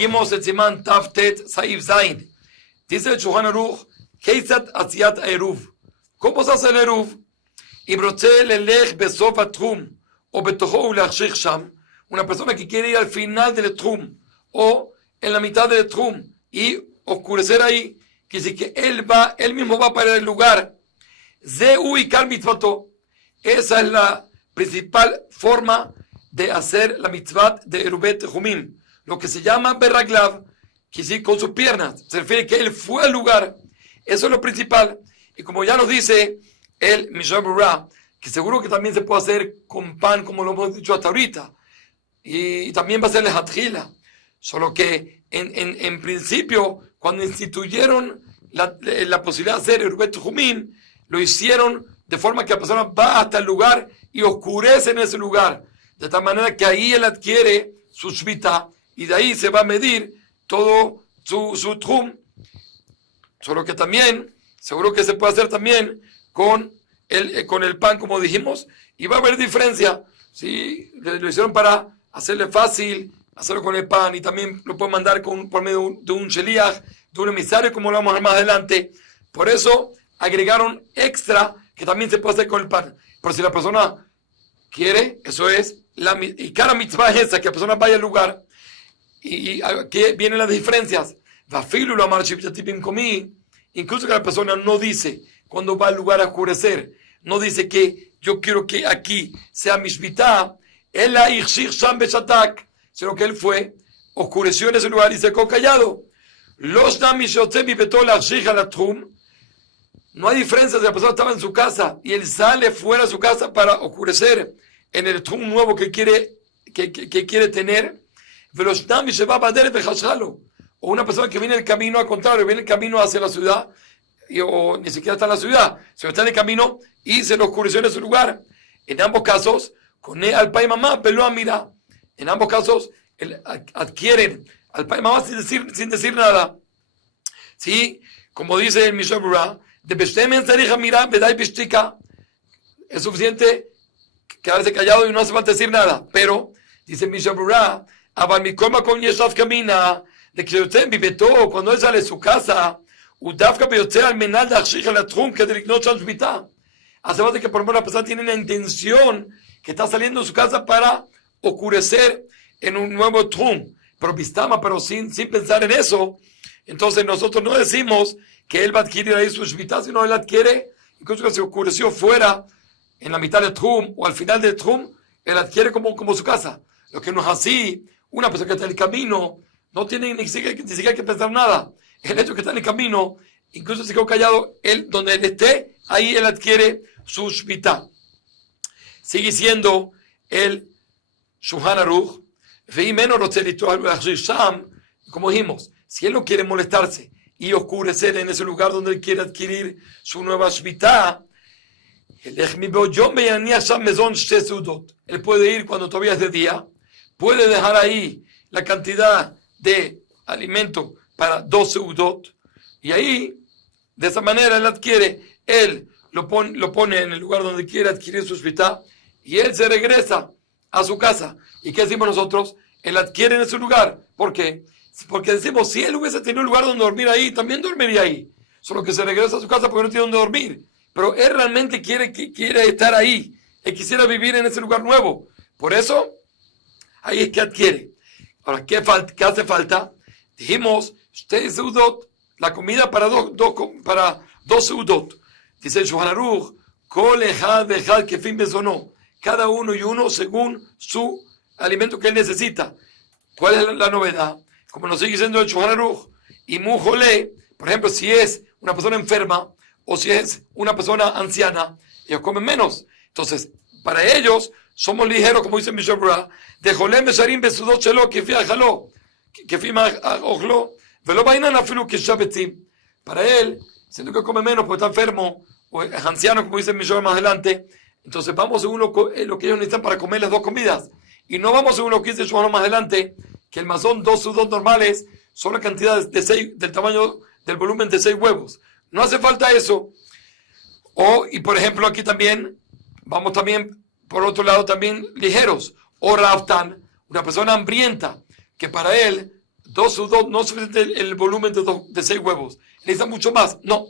Seguimos el Simán Taftet Saif Zain. Dice el Shulchan Aruch, Keisat Asiat Eruv. ¿Cómo se hace el Eruv? Ibroche lelech besof atrum o betojo ulachshich sham. Una persona que quiere ir al final del trum o en la mitad del trum y oscurecer ahí, quiere decir que él mismo va para el lugar. Zeu ikar mitzvato. Esa es la principal forma de hacer la mitzvah de Erubet Jumim. Lo que se llama berraglav, que sí, con sus piernas. Se refiere que él fue al lugar. Eso es lo principal. Y como ya nos dice el Mishnah Berurah, que seguro que también se puede hacer con pan, como lo hemos dicho hasta ahorita. Y también va a ser el hatjila. Solo que en principio, cuando instituyeron la posibilidad de hacer Erubet Jumim, lo hicieron de forma que la persona va hasta el lugar y oscurece en ese lugar. De tal manera que ahí él adquiere su shvita y de ahí se va a medir todo su trum. Solo que también, seguro que se puede hacer también con el pan, como dijimos, y va a haber diferencia. ¿Sí? Lo hicieron para hacerle fácil, hacerlo con el pan, y también lo pueden mandar por medio de un sheliach, de un emisario, como lo vamos a ver más adelante. Por eso agregaron extra que también se puede hacer con el pan. Pero si la persona quiere, eso es, y cada mitzvah es esa, que la persona vaya al lugar. Y aquí vienen las diferencias. Incluso que la persona no dice, cuando va al lugar a oscurecer, no dice que yo quiero que aquí sea mi shvita, sino que él fue, oscureció en ese lugar y se quedó callado. No hay diferencia si la persona estaba en su casa y él sale fuera de su casa para oscurecer en el trum nuevo que quiere tener. O una persona que viene el camino, al contrario, viene el camino hacia la ciudad, o ni siquiera está en la ciudad, sino está en el camino y se lo oscureció en ese lugar. En ambos casos, con el al pai mamá, pero a mira. En ambos casos, adquieren al pai mamá sin decir nada. ¿Sí? Como dice el Mishnah Berurah, de Beshtemen Tzarich Amira Bedai Bishtika. Es suficiente quedarse callado y no hace falta decir nada. Pero, dice el Mishnah Berurah, Aval Mikol con Yeshav Kamina, de que usted vive todo, cuando él sale de su casa, Udafka Beyotze al Menal de Achshich al Trum, que de no Shvita. Hace falta que por lo menos la persona tiene la intención que está saliendo de su casa para oscurecer en un nuevo Trum. Pero Bistama, pero sin pensar en eso. Entonces nosotros no decimos que él va a adquirir ahí su shvita, sino él adquiere, incluso que se oscureció fuera, en la mitad del trum o al final del trum, él adquiere como su casa. Lo que no es así, una persona que está en el camino, no tiene ni siquiera que pensar nada. El hecho que está en el camino, incluso se quedó callado, donde él esté, ahí él adquiere su shvita. Sigue siendo el Shulchan Aruch, como dijimos, si él no quiere molestarse y oscurecer en ese lugar donde él quiere adquirir su nueva shvita, él puede ir cuando todavía es de día, puede dejar ahí la cantidad de alimento para 2 seudot, y ahí, de esa manera, él adquiere, él lo pone en el lugar donde quiere adquirir su shvita, y él se regresa a su casa. ¿Y qué decimos nosotros? Él adquiere en ese lugar. ¿Por qué? Porque decimos, si él hubiese tenido un lugar donde dormir ahí, también dormiría ahí. Solo que se regresa a su casa porque no tiene donde dormir. Pero él realmente quiere estar ahí. Él quisiera vivir en ese lugar nuevo. Por eso, ahí es que adquiere. Ahora, ¿qué hace falta? Dijimos, ustedes seudot, la comida para dos seudot. Dice el Shulchan Aruch, kol echad vechad kefim bezono. Cada uno y uno según su alimento que él necesita. ¿Cuál es la novedad? Como nos sigue diciendo el Shulchan Aruch, y mujole, por ejemplo, si es una persona enferma o si es una persona anciana, ellos comen menos. Entonces, para ellos somos ligeros, como dice Mishnah Berurah, de jolem besharim besudot shelo kefi ajalo, kefi ojlo, velo bainan afilu keshabetzim. Para él, siendo que come menos porque está enfermo o es anciano, como dice Mishnah más adelante, entonces vamos según lo que ellos necesitan para comer las dos comidas. Y no vamos según lo que dice Shulchan más adelante, que el mazón 2 sudot normales son la cantidad de 6, del tamaño del volumen de 6 huevos. No hace falta eso. Y por ejemplo aquí también, vamos también, por otro lado también ligeros. O raftan, una persona hambrienta, que para él 2 sudot no es suficiente el volumen de 6 huevos. Necesita mucho más. No.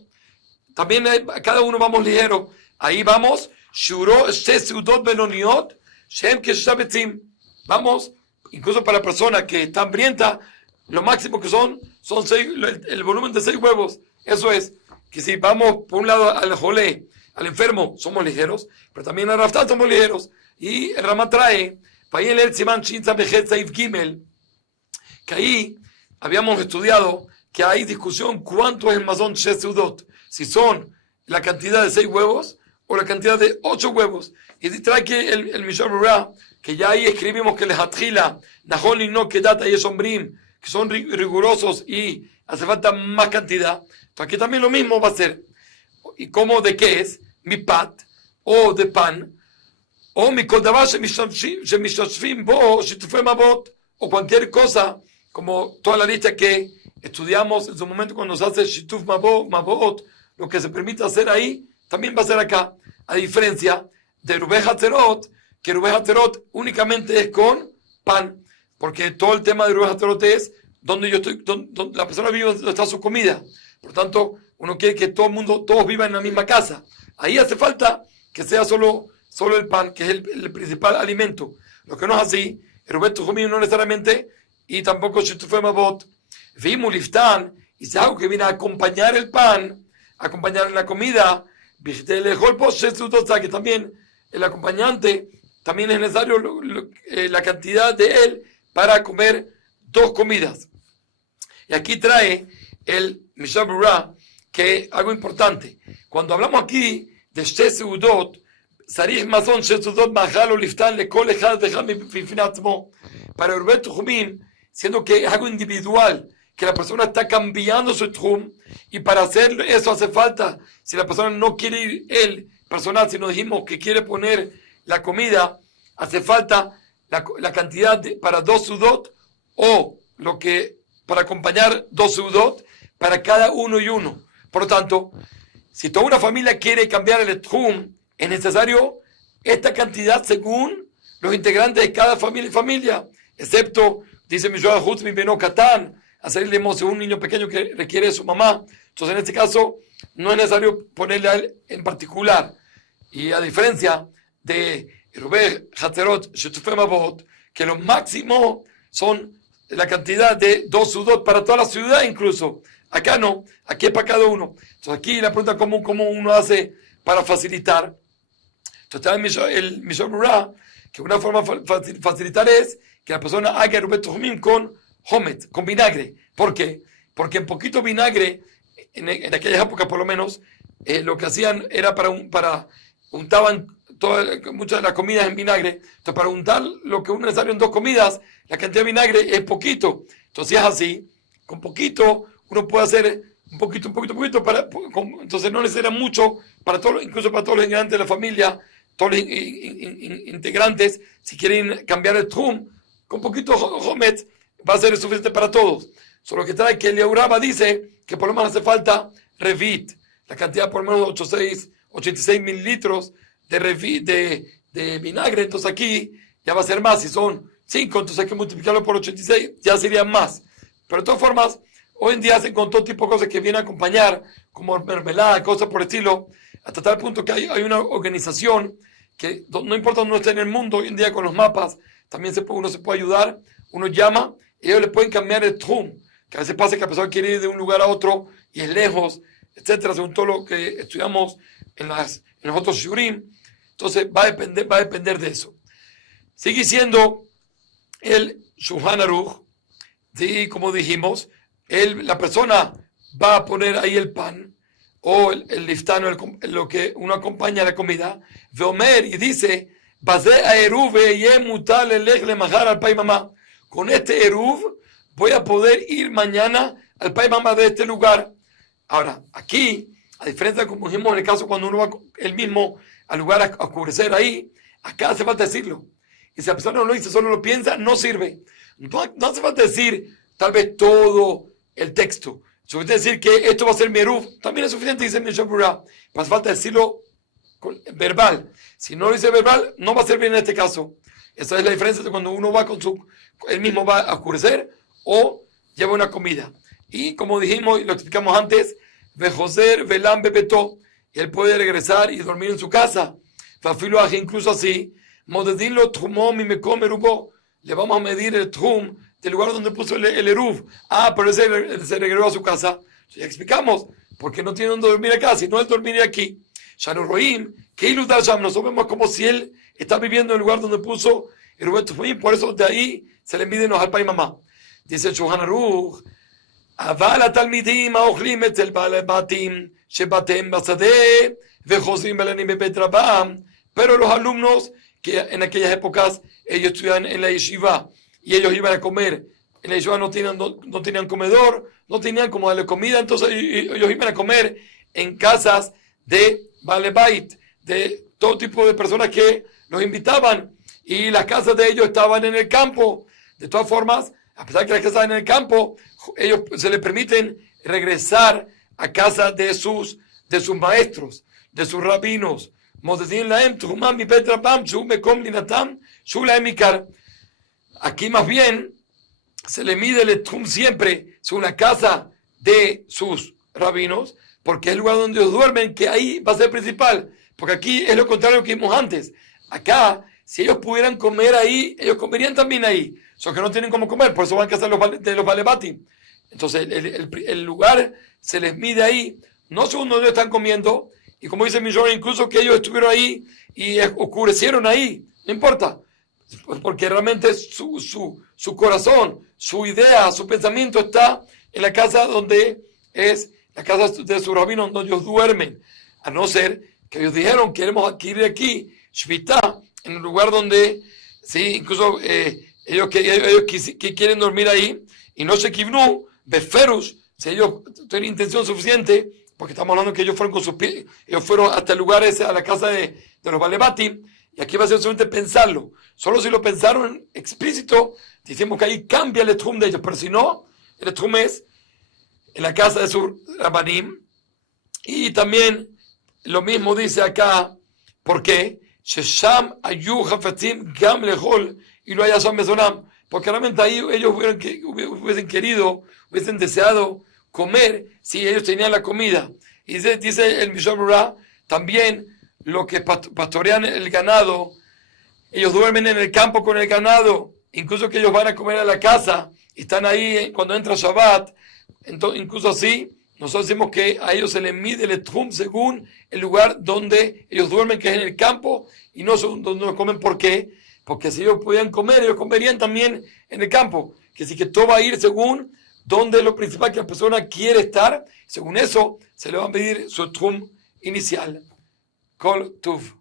También cada uno vamos ligero. Ahí vamos. Shuro she sudot benoniot shem keshisha betzim. Vamos, incluso para la persona que está hambrienta, lo máximo que son 6, el volumen de 6 huevos. Eso es, que si vamos por un lado al jolé, al enfermo, somos ligeros, pero también al raftal somos ligeros. Y el Rama trae, que ahí habíamos estudiado que hay discusión cuánto es el mazón Shesudot, si son la cantidad de 6 huevos o la cantidad de 8 huevos. Y trae que el Mishnah Berurah, que ya ahí escribimos que les atrila, Nahon y no que data y sombrim, que son rigurosos y hace falta más cantidad. Entonces aquí también lo mismo va a ser. ¿Y cómo de qué es? Mi pat, o de pan, o mi kodavar shemishashvim bo shitufei mabot, o cualquier cosa, como toda la lista que estudiamos en su momento cuando se hace shituf mabot, lo que se permite hacer ahí, también va a ser acá, a diferencia de Rubej Hatzerot, que Rubej Hatzerot únicamente es con pan, porque todo el tema de Rubej Hatzerot es donde yo estoy, donde la persona vive, donde está su comida. Por tanto, uno quiere que todo el mundo, todos vivan en la misma casa. Ahí hace falta que sea solo el pan, que es el principal alimento. Lo que no es así, el Rubej Tujumim no necesariamente, y tampoco Shitufei Mabot. Vimos Liftan, y si algo que viene a acompañar el pan, acompañar la comida, que también el acompañante, también es necesario la cantidad de él para comer 2 comidas. Y aquí trae el Mishnah Berurah que algo importante. Cuando hablamos aquí de Shte Seudot, Sarich Mazon Shte Seudot Mahal o Liftan Lekol Echad Dejam Bifinatzmo, para el Rubej Tujumim, siendo que es algo individual, que la persona está cambiando su tchum, y para hacer eso hace falta, si la persona no quiere ir él personal, si nos dijimos que quiere poner la comida, hace falta la cantidad para 2 sudot, o lo que para acompañar 2 sudot para cada uno y uno. Por lo tanto, si toda una familia quiere cambiar el tchum, es necesario esta cantidad según los integrantes de cada familia y familia, excepto, dice Mishoah Hutz mi beno Katán, hacerle un niño pequeño que requiere de su mamá. Entonces, en este caso, no es necesario ponerle a él en particular. Y a diferencia de Rubej Hatzerot Shitufei Mabot, que lo máximo son la cantidad de 2 sudot para toda la ciudad incluso. Acá no, aquí es para cada uno. Entonces, aquí la pregunta cómo uno hace para facilitar. Entonces, el Mishnah Berurah, que una forma de facilitar es que la persona haga el Rubej Tujumim con homet, con vinagre. ¿Por qué? Porque en poquito vinagre, en aquella época por lo menos, lo que hacían era untaban muchas de las comidas en vinagre. Entonces, para untar lo que uno necesario en 2 comidas, la cantidad de vinagre es poquito. Entonces, si es así, con poquito uno puede hacer un poquito, entonces no necesita mucho para todos, incluso para todos los integrantes de la familia, todos los integrantes, si quieren cambiar el tchum, con poquito homet va a ser suficiente para todos. Solo que trae que el Yeuraba dice que por lo menos hace falta revit, la cantidad por lo menos 86 mililitros de revit, de vinagre. Entonces aquí ya va a ser más, si son 5, entonces hay que multiplicarlo por 86, ya serían más. Pero de todas formas, hoy en día se encontró tipo de cosas que vienen a acompañar, como mermelada, cosas por el estilo, hasta tal punto que hay una organización que no importa dónde esté en el mundo, hoy en día con los mapas, también uno se puede ayudar, uno llama, y ellos le pueden cambiar el tchum, que a veces pasa que la persona quiere ir de un lugar a otro, y es lejos, etcétera, según todo lo que estudiamos en los otros shurim. Entonces va a depender de eso. Sigue siendo el Shulchan Aruch, ¿sí? Como dijimos, la persona va a poner ahí el pan, o el liftano, lo que uno acompaña a la comida, Veomer, y dice, con este eruv voy a poder ir mañana al pai mamá de este lugar. Ahora, aquí, a diferencia de como dijimos en el caso cuando uno va él mismo al lugar a oscurecer ahí, acá hace falta decirlo. Y si la persona no lo dice, solo lo piensa, no sirve. No hace falta decir tal vez todo el texto. Suficiente decir que esto va a ser mi eruv, también es suficiente, dice Mishnah Berurah. Hace falta decirlo verbal. Si no lo dice verbal, no va a ser bien en este caso. Esa es la diferencia de cuando uno va él mismo va a oscurecer, o lleva una comida. Y como dijimos y lo explicamos antes, Vejoser, Velam, Bepetó, y él puede regresar y dormir en su casa. Fafiluaj, incluso así, Modedinlo, Trumom y Mekom, Erubó, le vamos a medir el Trum del lugar donde puso el Eruv. Pero él se regresó a su casa. Ya explicamos, porque no tiene donde dormir acá, si no él dormiría aquí. Shanu Roim, que nosotros vemos como si él está viviendo en el lugar donde puso el Trum, por eso de ahí se le miden los alpa y mamá. Dice el Shulchan Aruch, אבל התלמידים האוכלים אצל בעלי בתים שבתיהם בשדה וחוזרים בלנים בבית רבם, pero los alumnos que en aquellas épocas ellos estudiaban en la yeshiva y ellos iban a comer en la yeshiva, no tenían comedor, no tenían como darle comida, entonces ellos iban a comer en casas de Bale Bait, de todo tipo de personas que los invitaban, y las casas de ellos estaban en el campo. De todas formas, a pesar de que las casas estaban en el campo, ellos se les permiten regresar a casa de sus maestros, de sus rabinos. Aquí más bien se le mide el etum siempre sobre la casa de sus rabinos, porque es el lugar donde ellos duermen, que ahí va a ser principal, porque aquí es lo contrario que vimos antes. Acá, si ellos pudieran comer ahí, ellos comerían también ahí, solo que no tienen cómo comer, por eso van a casa de los Balebatim. Entonces el lugar se les mide ahí, no según donde están comiendo, y como dice Millón, incluso que ellos estuvieron ahí y oscurecieron ahí, no importa, porque realmente su corazón, su idea, su pensamiento está en la casa donde es la casa de sus rabinos, donde ellos duermen, a no ser que ellos dijeron, queremos adquirir aquí Shvita, en el lugar donde, sí, incluso ellos que quieren dormir ahí, y no se kibnu, beferus, si ellos tienen intención suficiente, porque estamos hablando que ellos fueron con sus pies, ellos fueron hasta el lugar ese, a la casa de los Balebatim, y aquí va a ser solamente pensarlo. Solo si lo pensaron explícito, decimos que ahí cambia el etrum de ellos, pero si no, el etrum es en la casa de sus rabanim. Y también lo mismo dice acá, ¿por qué? Shesham ayu hafetzim gam lechol y lo haya mesonam, porque realmente ahí ellos hubiesen querido, hubiesen deseado comer si ellos tenían la comida. Y dice el Mishal Brura, también lo que pastorean el ganado, ellos duermen en el campo con el ganado, incluso que ellos van a comer a la casa, y están ahí cuando entra Shabbat. Entonces, incluso así, nosotros decimos que a ellos se les mide el etrum según el lugar donde ellos duermen, que es en el campo, y no donde no comen. ¿Por qué? Porque si ellos pudieran comer, ellos comerían también en el campo. Que sí, que todo va a ir según donde es lo principal que la persona quiere estar. Según eso, se le va a medir su etrum inicial. Kol Tuv.